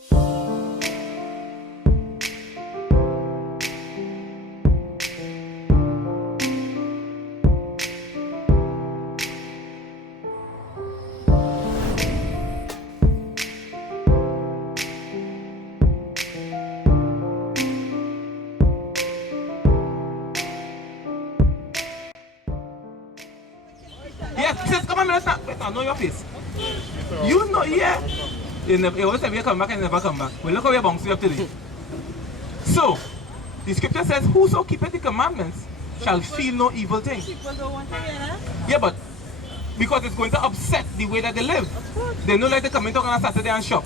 Sis, come on, I know your face. You know, yeah. You always say you come back and never come back. Well, look how you bounce you up today. So, the scripture says, whoso keepeth the commandments shall feel no evil thing. Yeah, but because it's going to upset the way that they live. They know like they come in talk on a Saturday and shop.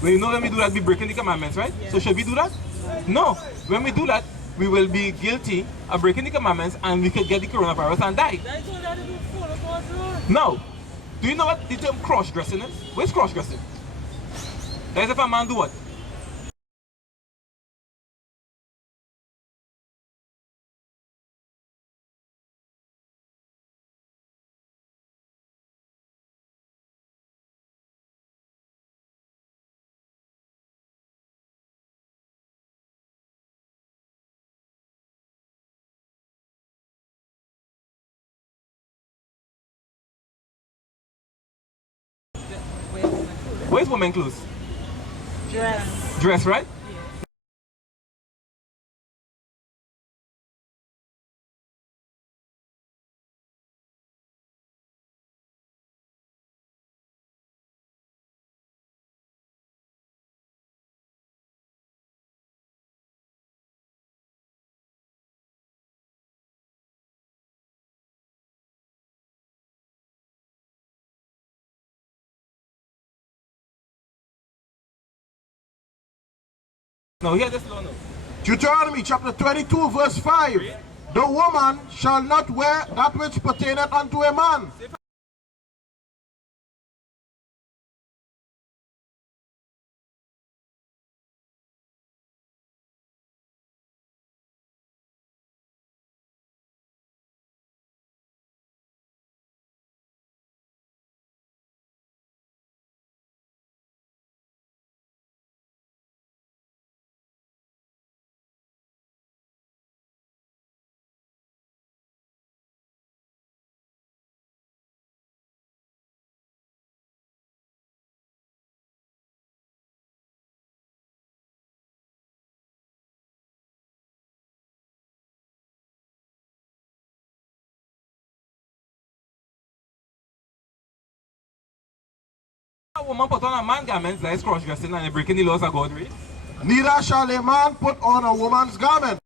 When you know when we do that, we breaking the commandments, right? So should we do that? No. When we do that, we will be guilty of breaking the commandments and we could get the coronavirus and die. No. Do you know what the term cross-dressing is? Where's cross-dressing? That is if a man do what? Where's women clothes? Dress. Dress, right? No, hear this law now. Deuteronomy chapter 22 verse 5. The woman shall not wear that which pertaineth unto a man. A woman put on a man garments that is cross-dressing and breaking the laws of God, right? Neither shall a man put on a woman's garment.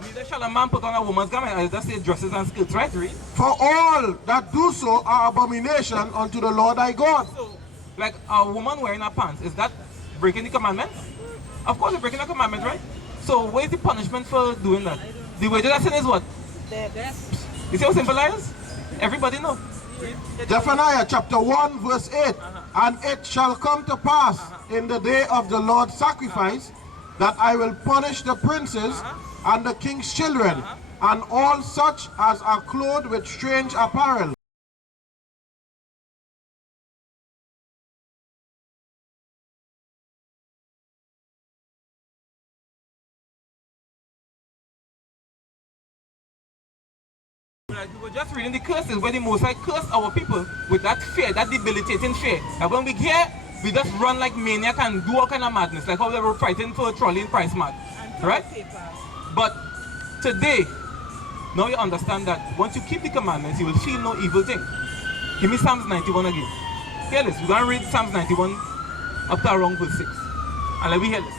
Neither shall a man put on a woman's garment. I just say dresses and skirts, right? For all that do so are abomination unto the Lord thy God. So, like a woman wearing her pants, is that breaking the commandments? Of course, it's breaking the commandments, right? So, what is the punishment for doing that? The wages of sin is what? Death. You see how simple that is? Everybody know. Zephaniah chapter 1 verse 8. And it shall come to pass in the day of the Lord's sacrifice that I will punish the princes and the king's children and all such as are clothed with strange apparel. Like we were just reading the curses where the Most High cursed our people with that fear, that debilitating fear. And when we hear, we just run like maniac and do all kind of madness, like how they were fighting for a trolley in Price Mart, right? But today, now you understand that once you keep the commandments, you will feel no evil thing. Give me Psalms 91 again. Hear this. We're going to read Psalms 91 up to around verse 6. And let me hear this.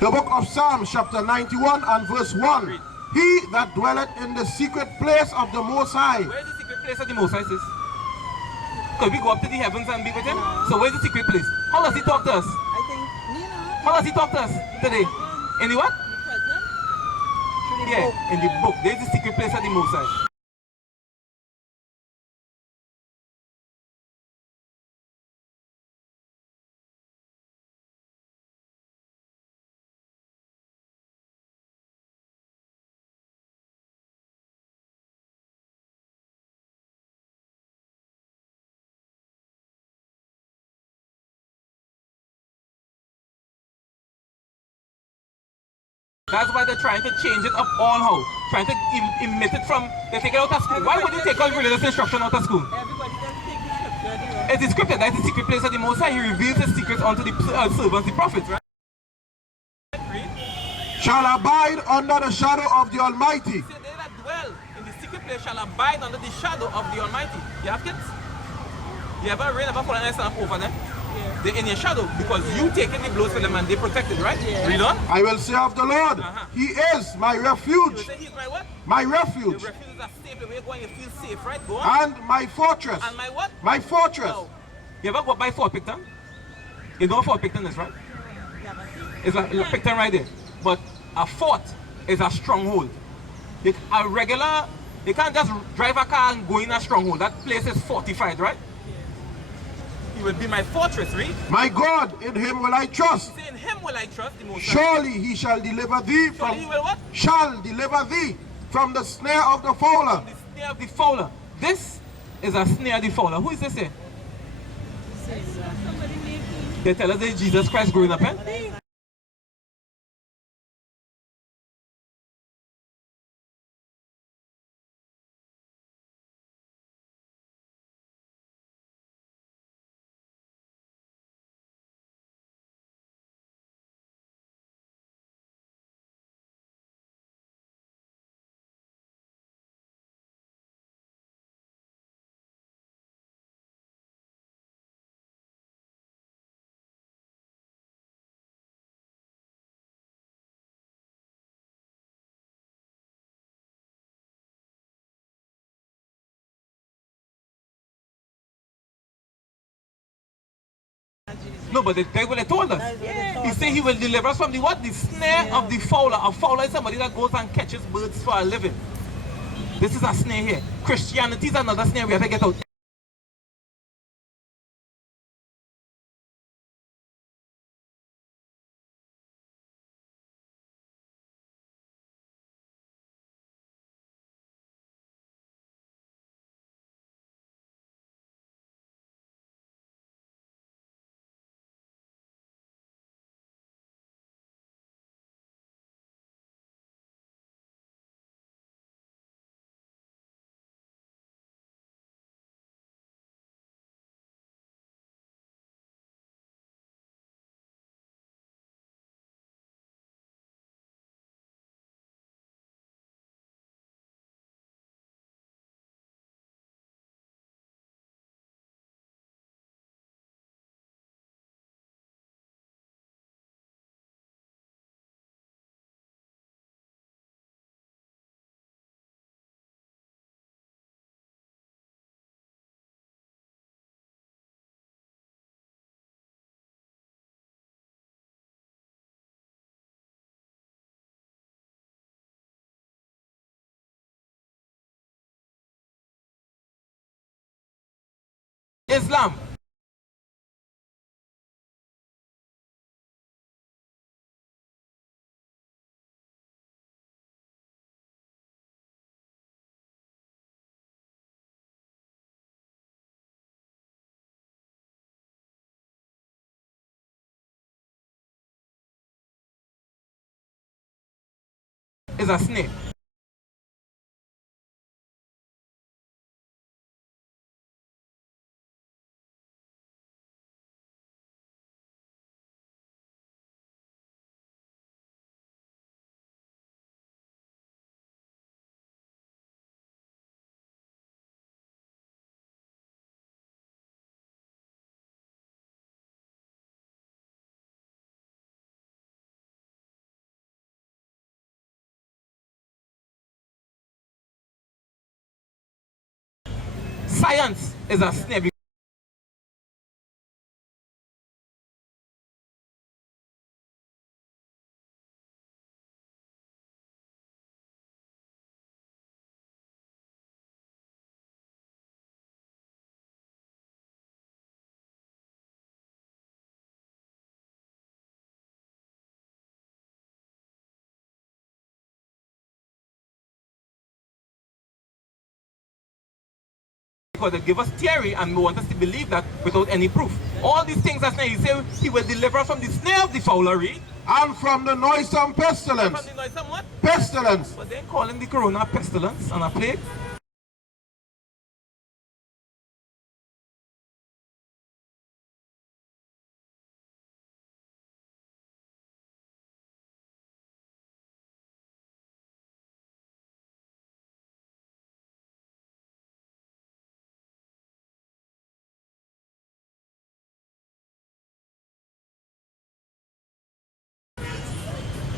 The book of Psalms chapter 91 and verse 1. Read. He that dwelleth in the secret place of the Most High. Where is the secret place of the Most High, sis? Could we go up to the heavens and be with him? So where's the secret place? How does he talk to us? I think, How does he talk to us today? In the what? Yeah, in the book. There's the secret place of the Most High. That's why they're trying to change it up all how. Trying to emit it from, they take it out of school. Why would you take all religious instruction out of school? Everybody doesn't take the scripture. It is scripted. That's the secret place of the Most High. He reveals his secrets unto the servants, the prophets, right? Shall abide under the shadow of the Almighty. See, they that dwell in the secret place shall abide under the shadow of the Almighty. You have kids? You ever rain, ever fall and stand up over them? Yeah. They're in your shadow because you taking the blows for them and they protected, right? Yeah. Read on. I will say of the Lord, He is my refuge. You say He's my what? My refuge. Your refuge is a safe place where you go and you feel safe, right? Go on. And my fortress. And my what? My fortress. No. You ever go by Fort Picton? You know what Fort Picton is, right? It's like Picton right there. But a fort is a stronghold. A regular, you can't just drive a car and go in a stronghold. That place is fortified, right? He will be my fortress, right? My God, in Him will I trust. You say, in Him will I trust the Most High. Surely He shall deliver thee from. Surely He will what? Shall deliver thee from the snare of the fowler. From the snare of the fowler. This is a snare of the fowler. Who is this here? They tell us that Jesus Christ growing up, eh? No, but that's what they told us. Yeah. He said He will deliver us from the what? The snare of the fowler. A fowler is somebody that goes and catches birds for a living. This is a snare here. Christianity is another snare we have to get out. Islam. Is a snake. Science is a snake. Because they give us theory and we want us to believe that without any proof. All these things, as he said, He will deliver us from the snare of the fowlery And from the noisome pestilence. From the noisome what? Pestilence. But they calling the corona pestilence and a plague.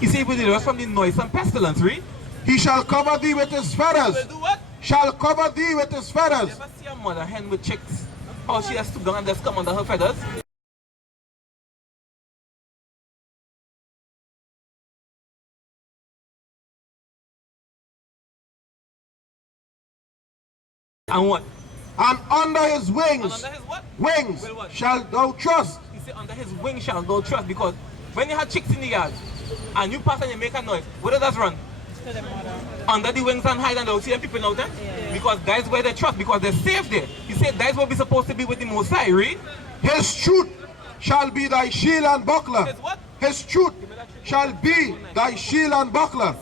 You see, but it was from the noisome pestilence, read. He shall cover thee with his feathers. Will do what? Shall cover thee with his feathers. You ever see a mother hen with chicks? How she has to go and just come under her feathers? And what? And under his wings. And under his what? Wings Will what? shall thou trust. He said under his wing shall thou trust, because when you have chicks in the yard and you pass and you make a noise, where does that run? To the mother. Under the wings and hide, and they'll see them people out there. Yeah. Because that's where they trust, because they're safe there. He said that's where we're supposed to be with the Most High, read. His truth shall be thy shield and buckler. His what? His truth shall be thy shield and buckler.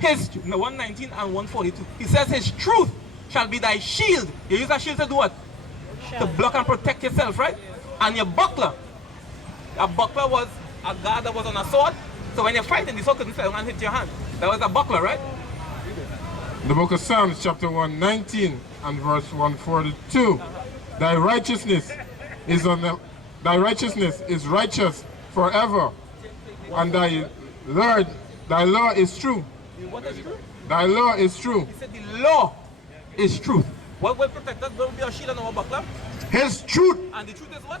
He says his, no, 119 and 142. He says his truth shall be thy shield. You use a shield to do what? To block and protect yourself, right? And your buckler. A buckler was a guard that was on a sword. So when you're fighting, the sword couldn't fell and hit your hand. That was a buckler, right? The book of Psalms, chapter 119 and verse 142. Thy righteousness is righteous forever, and thy law is true. What is true? Thy law is true. He said the law is truth. What will protect us will be our shield and our buckler. His truth And the truth is what?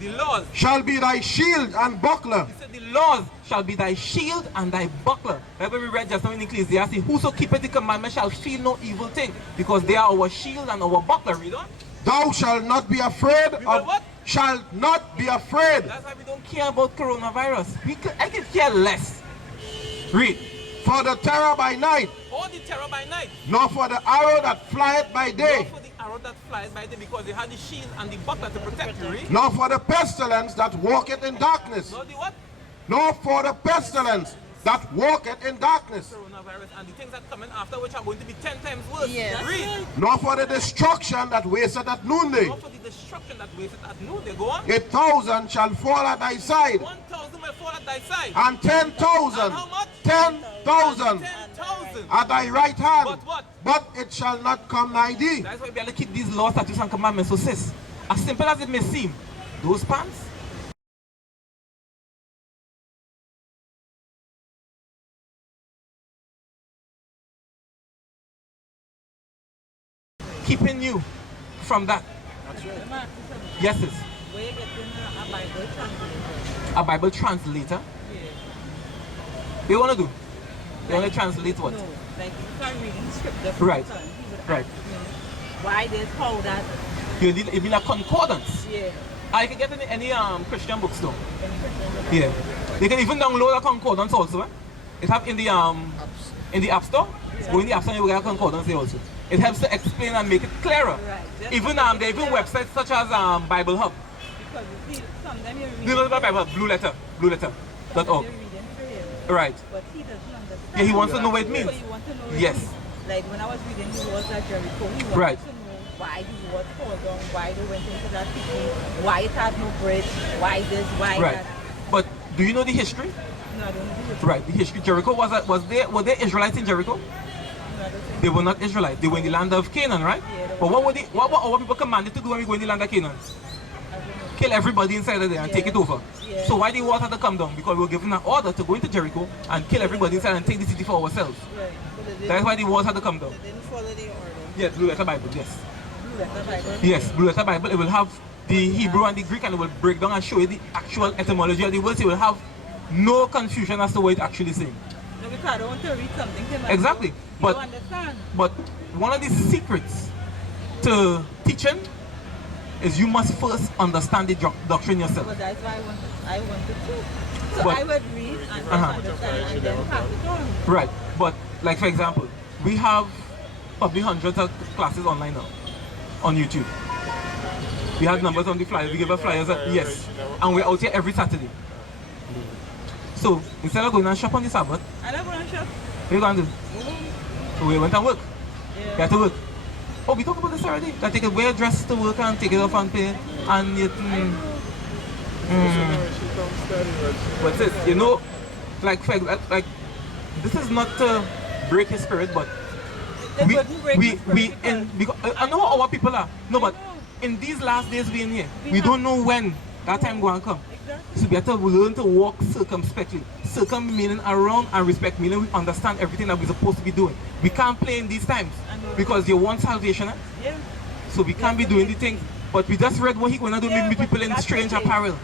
The laws. shall be thy shield and buckler. He said the laws shall be thy shield and thy buckler. That's what we read just now in Ecclesiastes. Whoso keepeth the commandment shall feel no evil thing, because they are our shield and our buckler. Read on. Thou shalt not be afraid will of what? shalt not be afraid. That's why we don't care about coronavirus. I can care less. Read. For the terror by night, All the terror by night. nor for the arrow that flieth by Not day, for the arrow that flies by day, because they had the shield and the buckler to protect you. Read. nor for the pestilence that walketh in darkness, Not the what? nor for the pestilence that walketh in darkness, Coronavirus and the things that come in after, which are going to be 10 times worse. Yes. Read. nor for the destruction that wasteth at noonday. Not for the destruction that wasted at noon. They go on. 1,000 shall fall at thy side, 1,000 will fall at thy side. and 10,000, And how much? 10,000 10,000. at thy right hand, But what? but it shall not come nigh thee. That's why we have to keep these laws, statutes, and commandments. So sis, as simple as it may seem, those pants, keeping you from that. Yes, sis. Where you getting a Bible translator? A Bible translator. Yeah. What you want to do? You want to translate what? No, like you start reading scripture from Right. the son, he would Right. ask me why this, how that. You mean a concordance? Yeah. I can get in any Christian bookstore. Any Christian book. Yeah. You can even download a concordance also. Eh? It have in the App Store. Go in the App Store and you will get a concordance there also. It helps to explain and make it clearer. Right. Even there are even websites such as Bible Hub. Because you see, sometimes you're reading. You know about Bible Hub, blueletter.org. You're reading for him, Right. but he doesn't understand. Yeah, he wants to know what it means. So you want to know what it Yes. means. Like when I was reading the wars at Jericho, he wanted Right. to know why the wars fell down, why they went into that city, why it had no bridge, why this, why Right. that. But do you know the history? No, I don't know this. Right. The history. Jericho were there Israelites in Jericho? No, I don't think. They were not Israelites. They were in the land of Canaan, right? Yeah, they But what were our people commanded to do when we go in the land of Canaan? Kill everybody inside of there and take it over. Yeah. So why the wars had to come down? Because we were given an order to go into Jericho and kill everybody inside and take the city for ourselves. Right. But they didn't, That's why the wars had to come down. they didn't follow the order. Yes, Blue Letter Bible, yes. Blue letter Bible. Yes, Blue Letter Bible, it will have the Hebrew and the Greek, and it will break down and show you the actual etymology of the words. It will have no confusion as to what it's actually saying. No, because I don't want to read something to my Exactly. You But don't understand. But one of the secrets to teaching is you must first understand the doctrine yourself. But that's why I wanted to. So But- I would read and understand and then pass it on. Right. But like for example, we have probably hundreds of classes online now on YouTube. We have numbers on the flyers. We give out flyers. Yes. And we're out here every Saturday. So instead of going and shop on the Sabbath, I don't go and shop. what are you going to do? So we went and work. Yeah. You have to work. Oh, we talked about this already. That they could wear a dress to work and take it off and pay. And it, what's this? You know, like this is not to break his spirit, but They couldn't break his spirit because I know how our people are. No, but in these last days we in here, we don't know when that time going to come. Exactly. So we have to learn to walk circumspectly. Circum meaning around, and respect meaning we understand everything that we're supposed to be doing. We can't play in these times because you want salvation. Yeah. So we can't be doing the things. But we just read what he gonna do, Yeah, meet but people in that's strange okay. apparel.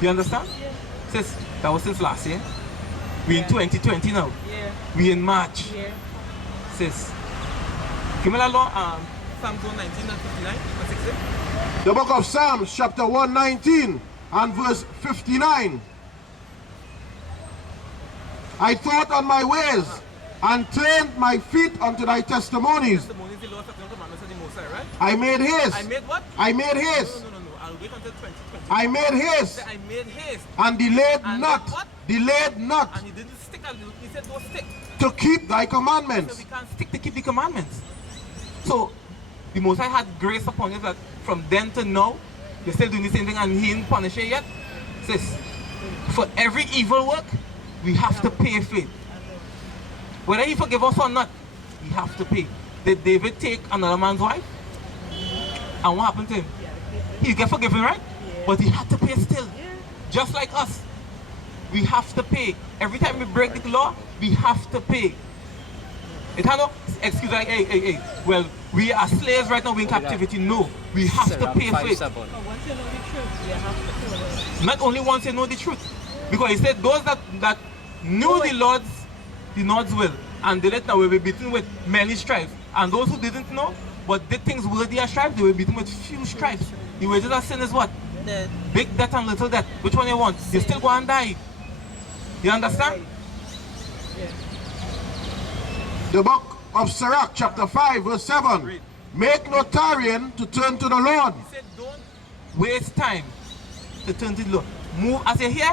You understand? Yeah. Sis, that was since last year. We in Yeah. 2020 now. Yeah. We in March. Yeah. Sis. Give me that law, Psalms 119 and 59 and 60. The book of Psalms, chapter 119 and verse 59. I thought on my ways and turned my feet unto thy testimonies. Testimonies, the Lord, statutes, and commandments of the Most High, right? I made haste. I made what? I made haste. No. I'll wait until 2020. I made haste I made haste. and delayed And not. what? Delayed not And he didn't stick. He said don't stick. to keep thy So commandments. we can't stick to keep the commandments. So the Most High had grace upon you that from then to now, you're still doing the same thing and he ain't punished you yet. Sis, for every evil work, we have to pay for it. Whether he forgive us or not, we have to pay. Did David take another man's wife? And what happened to him? He get forgiven, right? But he had to pay still. Just like us. We have to pay. Every time we break the law, we have to pay. It had no excuse like, hey. Well, we are slaves right now, we're in captivity. No, we have to pay for it. But once you know the truth, you have to follow it. Not only once you know the truth. Because he said those that knew the Lord's will and did it now will be beaten with many stripes. And those who didn't know but did things worthy of stripes, they will be beaten with few stripes. The wages of sin is what? Dead. Big death and little death. Which one you want? You still go and die. You understand? The book of Sirach, chapter 5, verse 7. Read. Make no tarrying to turn to the Lord. He said don't waste time to turn to the Lord. Move as you hear,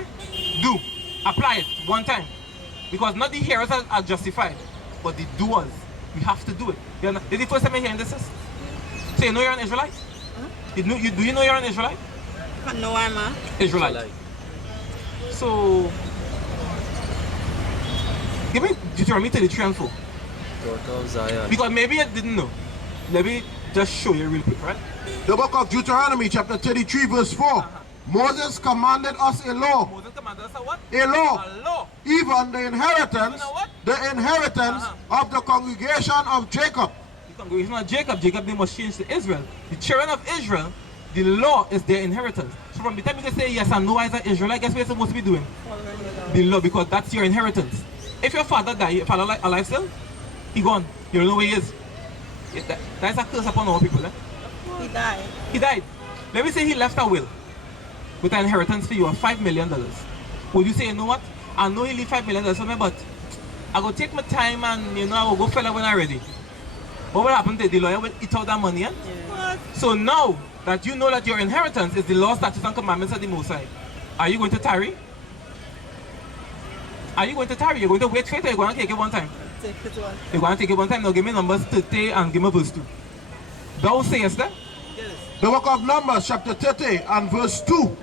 do. Apply it one time. Because not the hearers are justified, but the doers. We have to do it. You know, this is the first time you're hearing this? So you know you're an Israelite? Do you know you're an Israelite? No, I'm a Israelite. So, give me Deuteronomy 33 and 4. Because maybe you didn't know. Let me just show you real quick, right? The book of Deuteronomy, chapter 33, verse 4. Moses commanded us a law. Moses commanded us a what? A law. A law. Even the inheritance, Even a what? the inheritance of the congregation of Jacob. The congregation of Jacob, they must change to Israel. The children of Israel, the law is their inheritance. So from the time you can say yes and no as an Israelite, guess what you're supposed to be doing? The law, because that's your inheritance. If your father died, your father alive still, he gone. You don't know where he is. That's a curse upon all people. Eh? He died. He died. Let me say he left a will with an inheritance for you of $5 million. Would you say, you know what? I know he leave $5 million for me, but I go take my time and I will go fella when I'm ready. What will happen to the lawyer will eat out that money? Eh? What? So now that you know that your inheritance is the law, statutes, and commandments of the Most High, are you going to tarry? Are you going to tarry? You're going to wait for it, or you're going to take it one time? Take it one. You're going to take it one time. Now give me Numbers 30 and give me verse 2. Thou sayest that? The book of Numbers, chapter 30 and verse 2.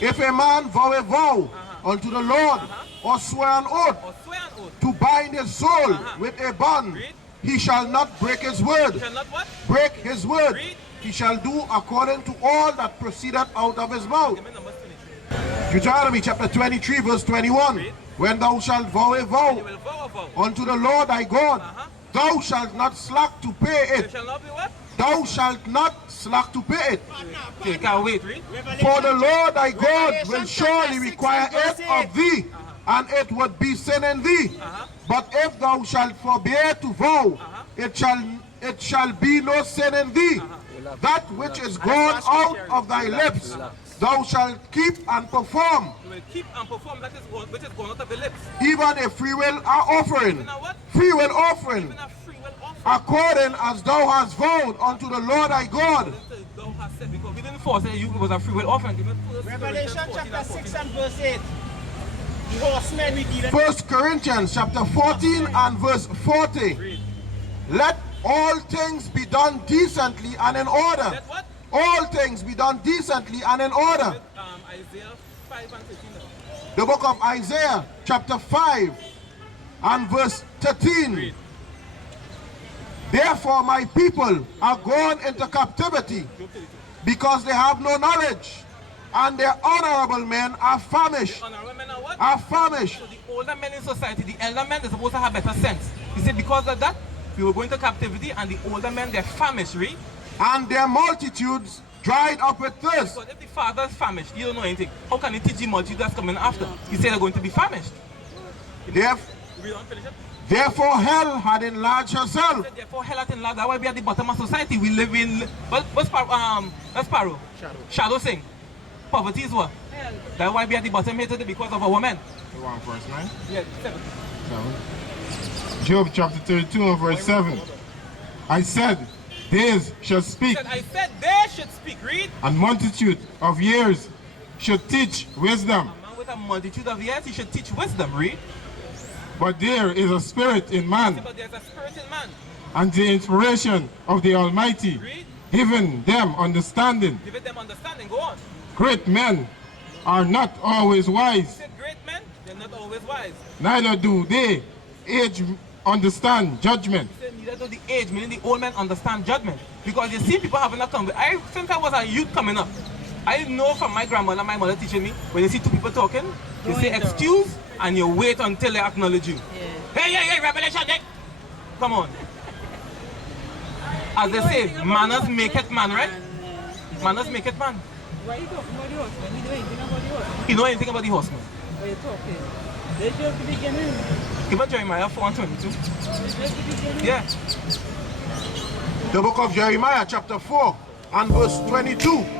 If a man vow a vow unto the Lord, or swear an oath Or swear an oath. to bind his soul with a bond, Read. he shall not break his word. You shall not what? Break his word. Read. He shall do according to all that proceeded out of his mouth. Give me Numbers 23. Deuteronomy chapter 23, verse 21. Read. When thou shalt vow a You vow will vow a vow. unto the Lord thy God, thou shalt not slack to pay You it. shall not be what? Thou shalt not slack to pay it. Okay, can't wait. Read. For the Lord thy God will surely require it of thee, and it would be sin in thee. But if thou shalt forbear to vow, it shall be no sin in thee. That which is gone out of thy lips, thou shalt keep and perform. You will keep and perform that which is gone out of the lips. Even a free will offering, Even a what? free will offering, Even a free will offering. according as thou hast vowed unto the Lord thy God. Thou hast said, because we didn't force it. It was a free will offering. Revelation chapter 6 and verse 8. The horsemen we deal 1 Corinthians chapter 14 and verse 40. Let all things be done decently and in order. Let what? All things be done decently and in order. Isaiah 5 and 13. The book of Isaiah chapter 5 and verse 13. Therefore my people are gone into captivity because they have no knowledge, and their honorable men are famished. Honorable men are what? Are famished. So the older men in society, the elder men, they're supposed to have better sense. You see, because of that, we were going to captivity, and the older men, they're famished, read. And their multitudes dried up with thirst. Because if the father's famished, you don't know anything. How can he teach the multitude that's coming after? He said they're going to be famished. We don't finish it. Therefore hell had enlarged herself. Therefore hell had enlarged. That's why we are at the bottom of society. We live in, what's Sparrow? Shadow sing. Poverty is what? Hell. That's why we are at the bottom here today, because of our men. You want verse 9? Yeah, 7. 7. Job chapter 32 and verse 7. I said, days shall speak, I said they should speak, read. and multitude of years should teach wisdom. A man with a multitude of years, he should teach wisdom, read. But there is a spirit in man, But there's a spirit in man. and the inspiration of the Almighty, Read. giving them understanding. Give it them understanding. Go on. Great men are not always wise, Said great men, they're not always wise. neither do they age understand judgment. He said neither do the age, meaning the old men understand judgment. Because you see people having a conversation. Since I was a youth coming up, I know from my grandmother, my mother teaching me, when you see two people talking, you say excuse and you wait until they acknowledge you. Yeah. Hey, revelation, hey. Come on. As they say, manners make it man, right? Manners make it man. Why are you talking about the horsemen? We know anything about the horsemen. You know anything about the horsemen? What are you talking? They just the beginning. Even Jeremiah 4 and 22. They just the beginning. Yeah. The book of Jeremiah chapter 4 and verse 22.